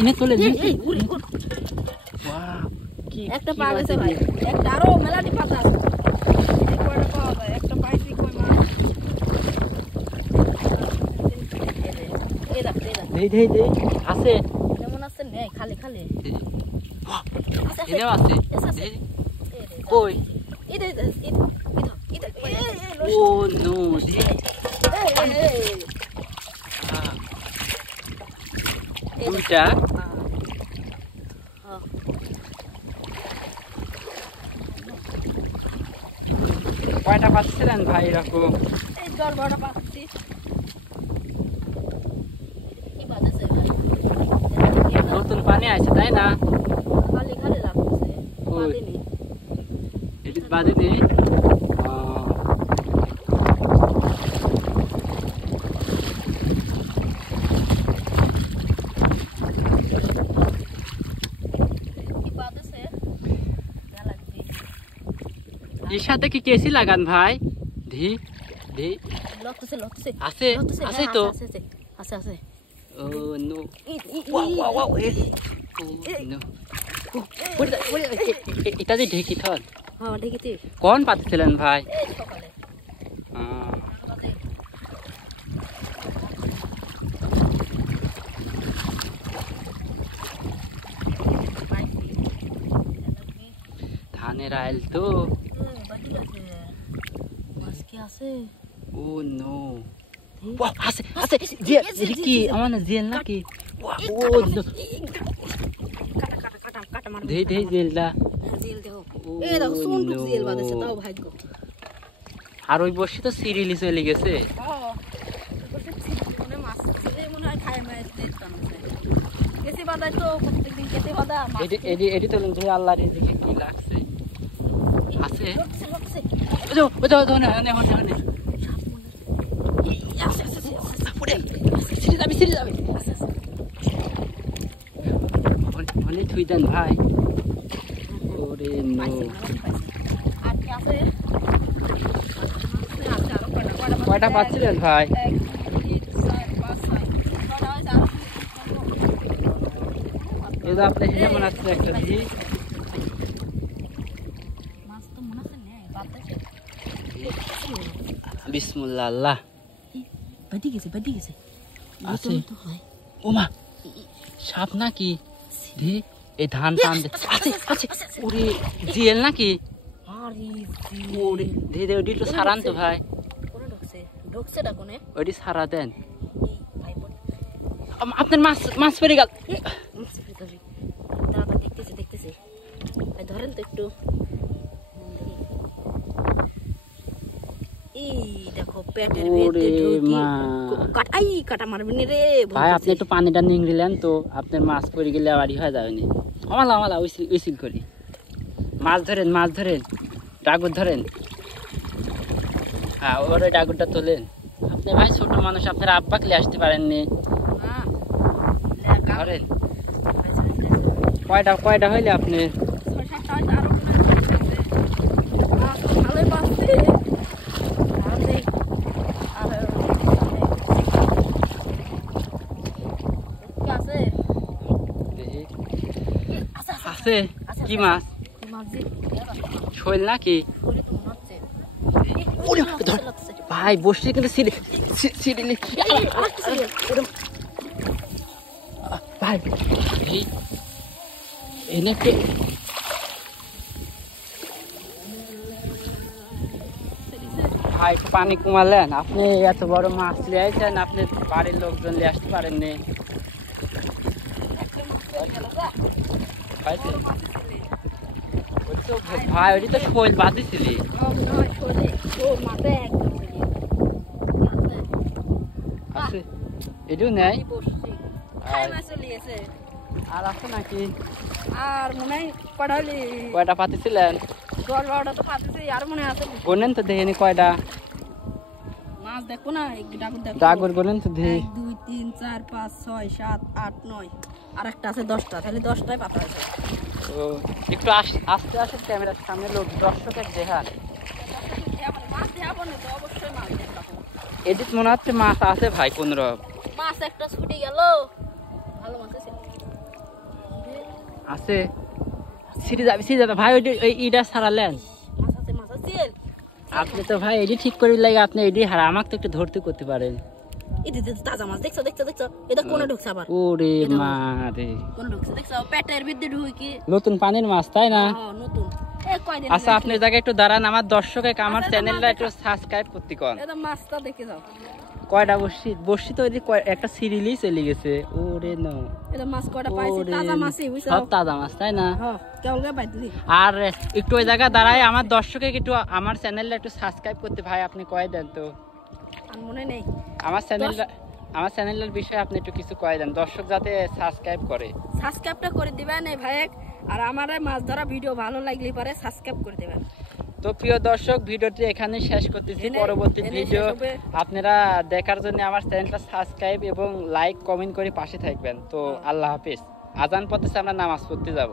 এনে চলে একটা পা গেছে ভাই, একটা আরো মেলাটি পাতা আছে। কয়টা পাওয়া যায়? একটা পাইছি কই মাছ। দে আছে কেমন আছে নেই, খালি খালি এনেও আছে কই ও নো দুইটা কয়টা পাচ্ছিলেন ভাই এরকম? এই 10-12টা পাচ্ছি। নতুন পানি আছে তাই না? খালি খালি লাগছে, বাঁধেনি। এটি বাঁধেনি? এর সাথে কি কেসি লাগান ভাই? ধি ধি আছে আছে তো আছে ও নো ওয়াও নো এটা যে ঢেকি থন হ্যাঁ ঢেকিতে কোন পাচ্ছিলেন ভাই? সকালে ধানের আইল তো মাছ কি আছে? ও নো ওয়াও আছে আছে জেল কি আমার জেল নাকি? ও নো কাটা মার ধে ধে জেলটা জেল দেও এই দেখো সুনটুক জেল বাঁধেছে, তাও ভাগ্য। আর ওই বসে তো সিরিলি চলে গেছে। মাছ মনে হয় খায় মাছ দেখতাম কেসি বাঁধায় তো প্রত্যেকদিন কেসি বাঁধা এটি তো আল্লাহর রিজিকে কি লাগছে আছে থুই দেন ভাই। ওরে নো কয়টা পাচ্ছিলেন ভাই? এই তো আপনি হেনে মনে হচ্ছে একটা জি বিসমিল্লাহ আল্লাহ বাদি গেছে আছে ওমা সাপ নাকি? দি এই ধান টান আছে আছে ওরে জিএল নাকি? ওরে দে দে ওটি তো সারান তো ভাই। কোনে ঢুকছে না কোনে ওটি সারা দেন। আপনার মাছ মাছ পড়ে গেল। দাদা দেখতেছে ধরেন তো একটু। দেখো পেটের ভেতরে ঢুকি কাটা মারবেন রে ভাই। আপনি একটু পানিটা নিংড়িলেন তো আপনার মাছ পড়ে গেলে বাড়ি হয়ে যাবে না। আমালা উইসিল করি মাছ ধরেন ডাগুর ধরেন। হ্যাঁ ওরে ডাগুরটা তোলেন। আপনি ভাই ছোট মানুষ, আপনার আব্বা খেলে আসতে পারেননি। ধরেন কয়টা হইলে আপনি? আছে কি মাছ? শৈল নাকি ভাই? বসে কিন্তু সিরিলি ভাই এনেকে ভাই পানি কমালেন। আপনি এত বড় মাছ নিয়ে আসছেন, আপনি বাড়ির লোকজন নিয়ে আসতে পারেননি। ভাই ওটি তো শৈল বাঁধিছিলি। আছে এটিও নেই আর আছে নাকি? আর মনে হয় পড়ালি কয়টা পাতিছিলেন? 10-12টা তো পাতিছি, আর মনে আছে গোনেন তো দেখিনি কয়টা মাছ দেখো না। ডাগর গোনেন তো দেখি। 1 2 3 4 5 6 7 8 9 আর একটা আছে 10টা, তাহলে 10টাই পাতা আছে। ও একটু আস্তে আস্তে ক্যামেরার সামনে লোক দর্শকের দেখান। এদিক মনে হচ্ছে মাছ আছে ভাই। 15 মাছ একটা ছুটে গেল। ভালো মাছ আছে আছে সিঁড়ি যাবে ভাই ওই ইটা ছাড়ালেন মাছ আছে আপনি তো ভাই এডি ঠিক করে লাগে আপনি এডি হারা আমাকে তো একটু ধরতে করতে পারেন এই যে তাজা মাছ দেখছো এটা কোনে ঢুকছে আবার ওরে মা রে কোনে ঢুকছে দেখছো পেটের ভিতরে ঢুকি নতুন পানির মাছ তাই না হ্যাঁ নতুন এই কয়দিন আচ্ছা আপনি জায়গায় একটু দাঁড়ান আমার দর্শকে আমার চ্যানেলটা একটু সাবস্ক্রাইব করতে কোন এটা মাছটা দেখে যাও কয়টা বসি তো ওই যে একটা সিরিয়ালই চলে গেছে ওরে নো এটা মাছ কয়টা পাইছি তাজা মাছই বুঝছো সব তাজা মাছ তাই না হ্যাঁ কেবল পাইলি আর একটু ওই জায়গা দাঁড়ায় আমার দর্শকে একটু আমার চ্যানেলটা একটু সাবস্ক্রাইব করতে ভাই আপনি কয় দেন তো আর মনে নেই আমার চ্যানেলের বিষয়ে আপনি একটু কিছু কয় দেন দর্শক যাতে সাবস্ক্রাইব করে সাবস্ক্রাইবটা করে দিবেন এই ভাই আর আমার মাছ ধরা ভিডিও ভালো লাগলে পরে সাবস্ক্রাইব করে দিবেন তো প্রিয় দর্শক ভিডিওটি এখানে শেষ করতেছি পরবর্তী ভিডিও আপনারা দেখার জন্য আমার চ্যানেলটা সাবস্ক্রাইব এবং লাইক কমেন্ট করে পাশে থাকবেন তো আল্লাহ হাফেজ আজান পড়তেছে আমরা নামাজ পড়তে যাব